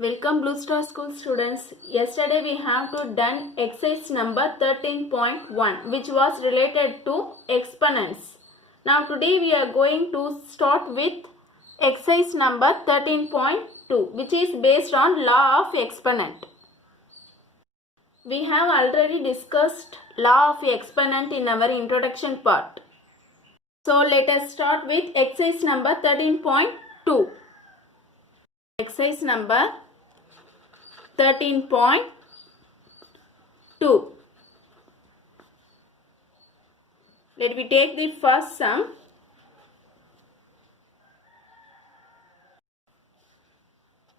Welcome Blue Star School students. Yesterday we have to done exercise number 13.1 which was related to exponents. Now today we are going to start with exercise number 13.2 which is based on law of exponent. We have already discussed law of exponent in our introduction part. So let us start with exercise number 13.2. Exercise number 13.2. Let me take the first sum.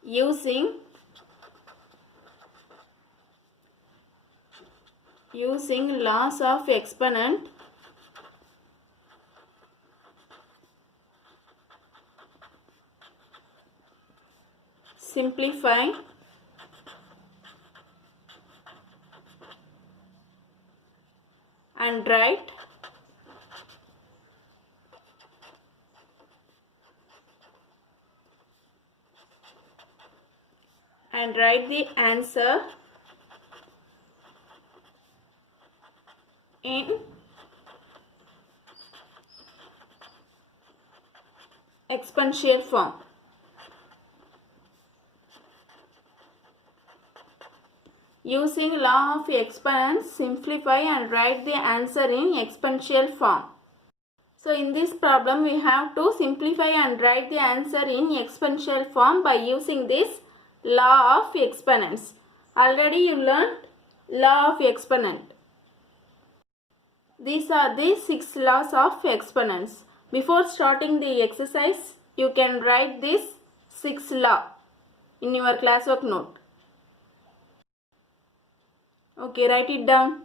Using laws of exponent, simplify and write the answer in exponential form. Using law of exponents, simplify and write the answer in exponential form. So in this problem we have to simplify and write the answer in exponential form by using this law of exponents. Already you learned law of exponent. These are the 6 laws of exponents. Before starting the exercise, you can write this 6 law in your classwork note. Okay, write it down.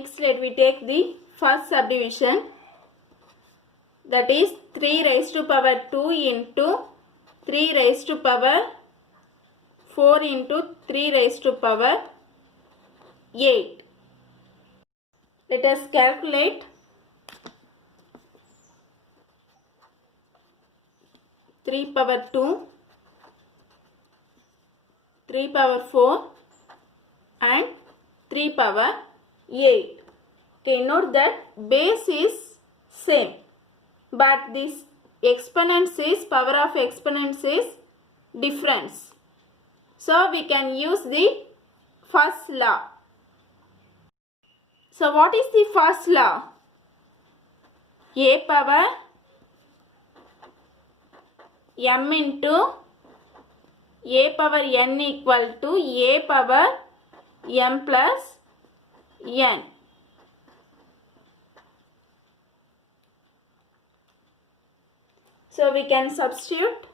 Next, let me take the first subdivision. That is 3 raised to power 2 into 3 raised to power 4 into 3 raised to power 8. Let us calculate. 3 power 2, 3 power 4 and 3 power 8. Okay, note that base is same, but this exponents is, power of exponents is difference. So we can use the first law. So what is the first law? A power m into a power n equal to a power m plus n. So we can substitute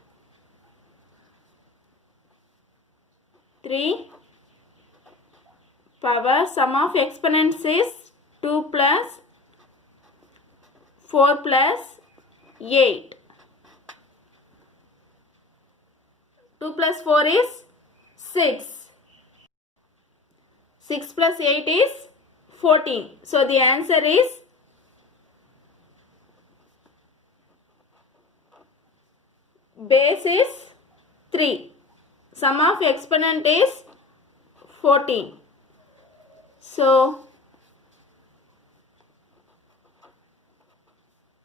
3 power, sum of exponents is 2 plus 4 plus 8. 2 plus 4 is 6. 6 plus 8 is 14. So the answer is base is 3. Sum of exponent is 14. So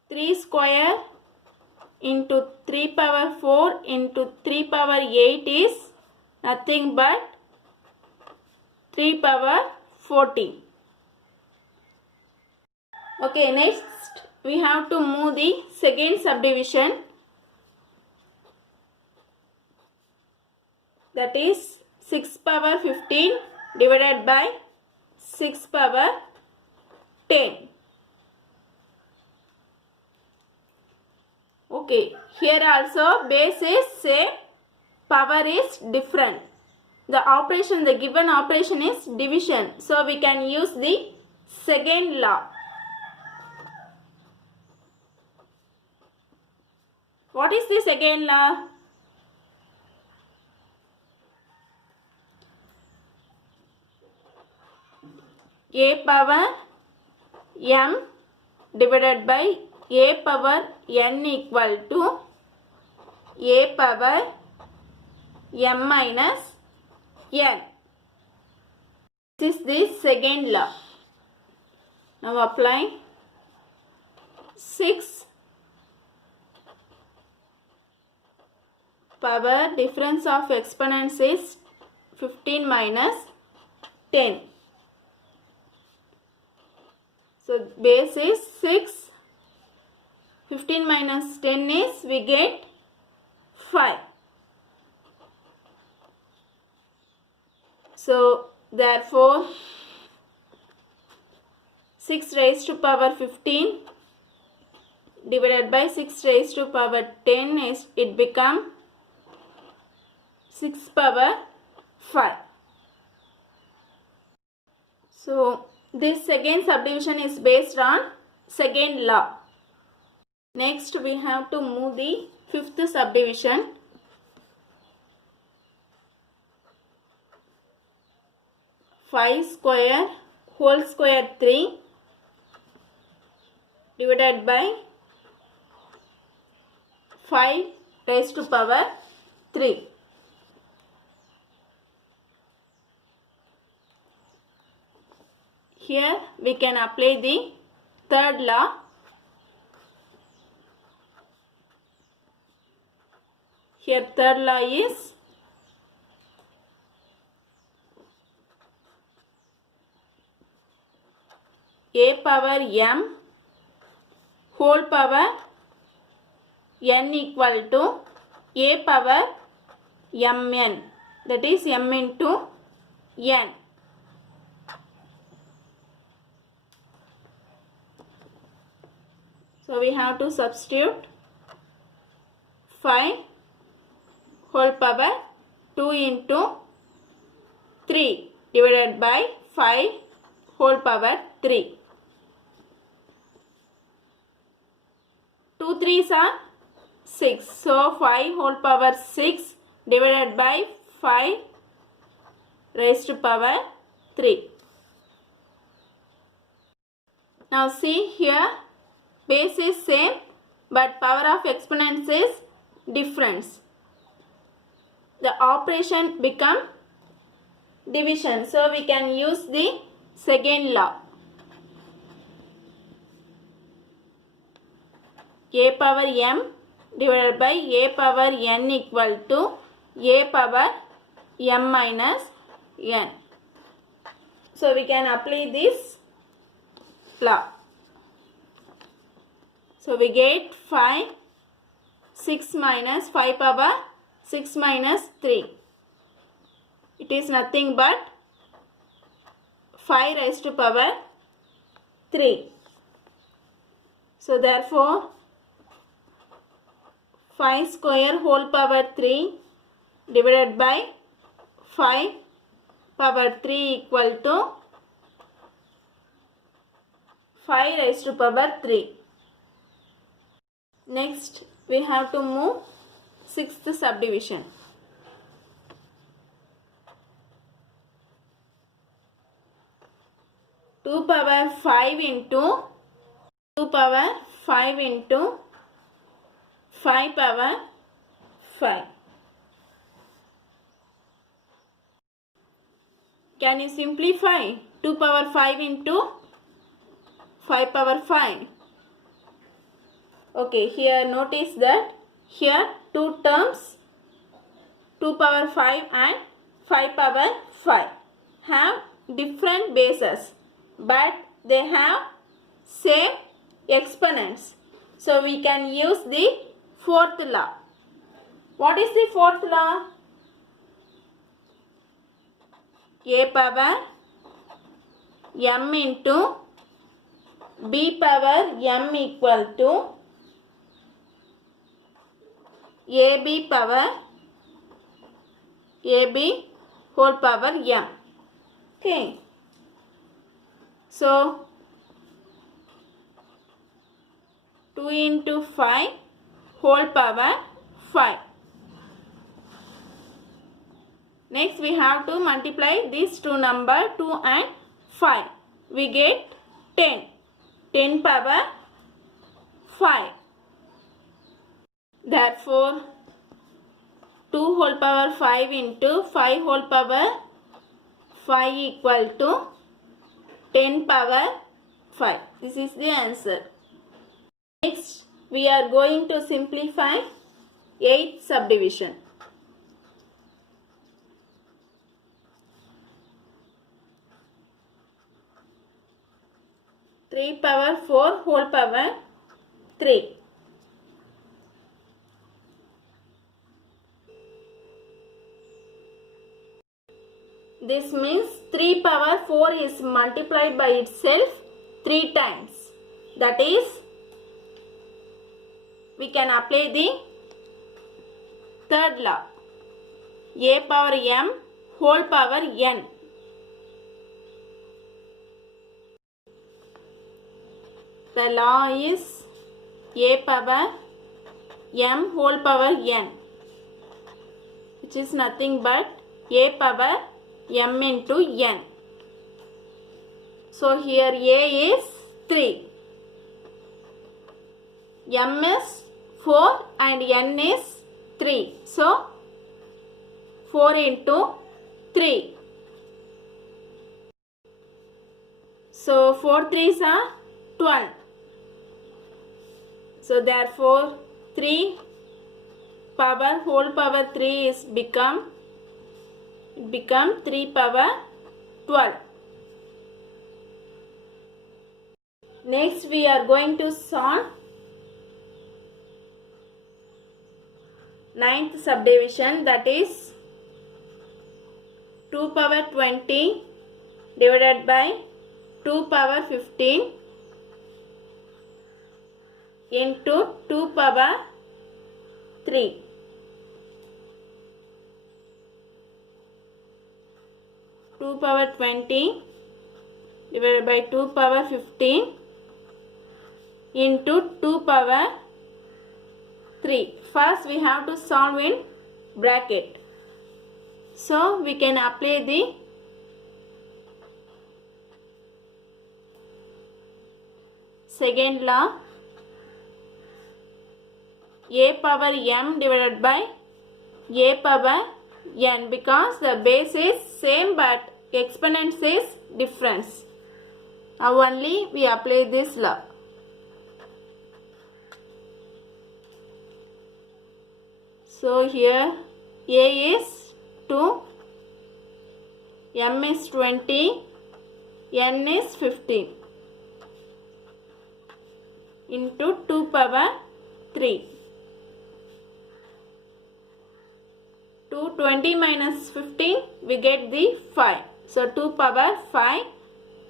3 square into 3 power 4 into 3 power 8 is nothing but 3 power 14. Okay, next we have to move the second subdivision. That is 6 power 15 divided by 6 power 10. Okay, here also base is same, power is different. The given operation is division. So we can use the second law. What is the second law? A power m divided by a power n equal to a power m minus n. This is the second law. Now apply 6 power difference of exponents is 15 minus 10. So base is 6. 15 minus 10 is we get 5. So therefore 6 raised to power 15 divided by 6 raised to power 10 is it become 6 power 5. So this second subdivision is based on second law. Next we have to move the fifth subdivision. Five square whole square 3 divided by 5 raised to power 3. Here we can apply the third law. Here third law is a power m whole power n equal to a power mn, that is m into n. So we have to substitute 5 whole power 2 into 3 divided by 5 whole power 3. 2 3s are 6. So 5 whole power 6 divided by 5 raised to power 3. Now see here, base is same but power of exponents is different. The operation become division. So we can use the second law. A power m divided by a power n equal to a power m minus n. So we can apply this law. So we get 5, 6 minus 5 power 6 minus 3. It is nothing but 5 raised to power 3. So therefore 5 square whole power 3 divided by 5 power 3 equal to 5 raised to power 3. Next we have to move sixth subdivision. 2 power 5 into 2 power 5 into 5 power 5. Can you simplify 2 power 5 into 5 power 5? Okay, here notice that here two terms 2 power 5 and 5 power 5 have different bases, but they have same exponents. So we can use the fourth law. What is the fourth law? A power m into b power m equal to ab power ab whole power m. Okay. So 2 into 5 whole power 5. Next we have to multiply these two numbers 2 and 5. We get 10. 10 power 5. Therefore, 2 whole power 5 into 5 whole power 5 equal to 10 power 5. This is the answer. Next, we are going to simplify 8th subdivision. Three power 4 whole power 3. This means 3 power 4 is multiplied by itself 3 times. That is, we can apply the third law. A power m whole power n. The law is a power m whole power n, which is nothing but a power m into n. So here a is 3, m is 4 and n is 3. So 4 into 3. So 4 3s are 12. So therefore 3 power whole power 3 is become 3 power 12. Next we are going to solve 9th subdivision, that is 2 power 20 divided by 2 power 15 into 2 power 3. Two power 20 divided by 2 power 15 into 2 power 3. First we have to solve in bracket. So we can apply the second law. A power m divided by a power n, because the base is same but exponents is difference. Now only we apply this law. So here a is 2, m is 20, n is 15 into 2 power 3. 220 minus 15, we get the 5. So 2 power 5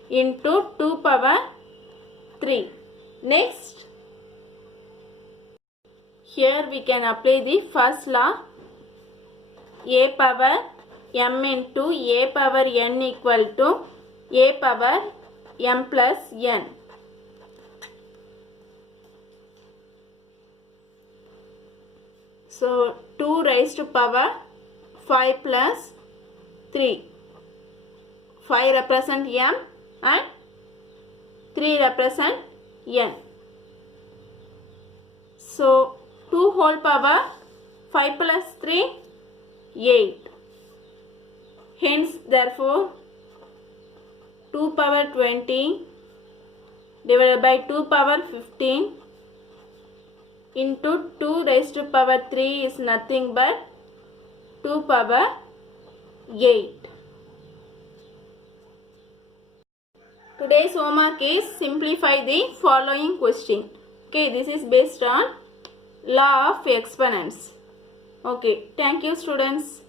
into 2 power 3. Next, here we can apply the first law. A power m into a power n equal to a power m plus n. So 2 raised to power 5 plus 3. 5 represent m and 3 represent n. So 2 whole power 5 plus 3, 8. Hence therefore 2 power 20 divided by 2 power 15 into 2 raised to power 3 is nothing but 2 power 8. Today's homework is simplify the following question. Okay, this is based on law of exponents. Okay, thank you students.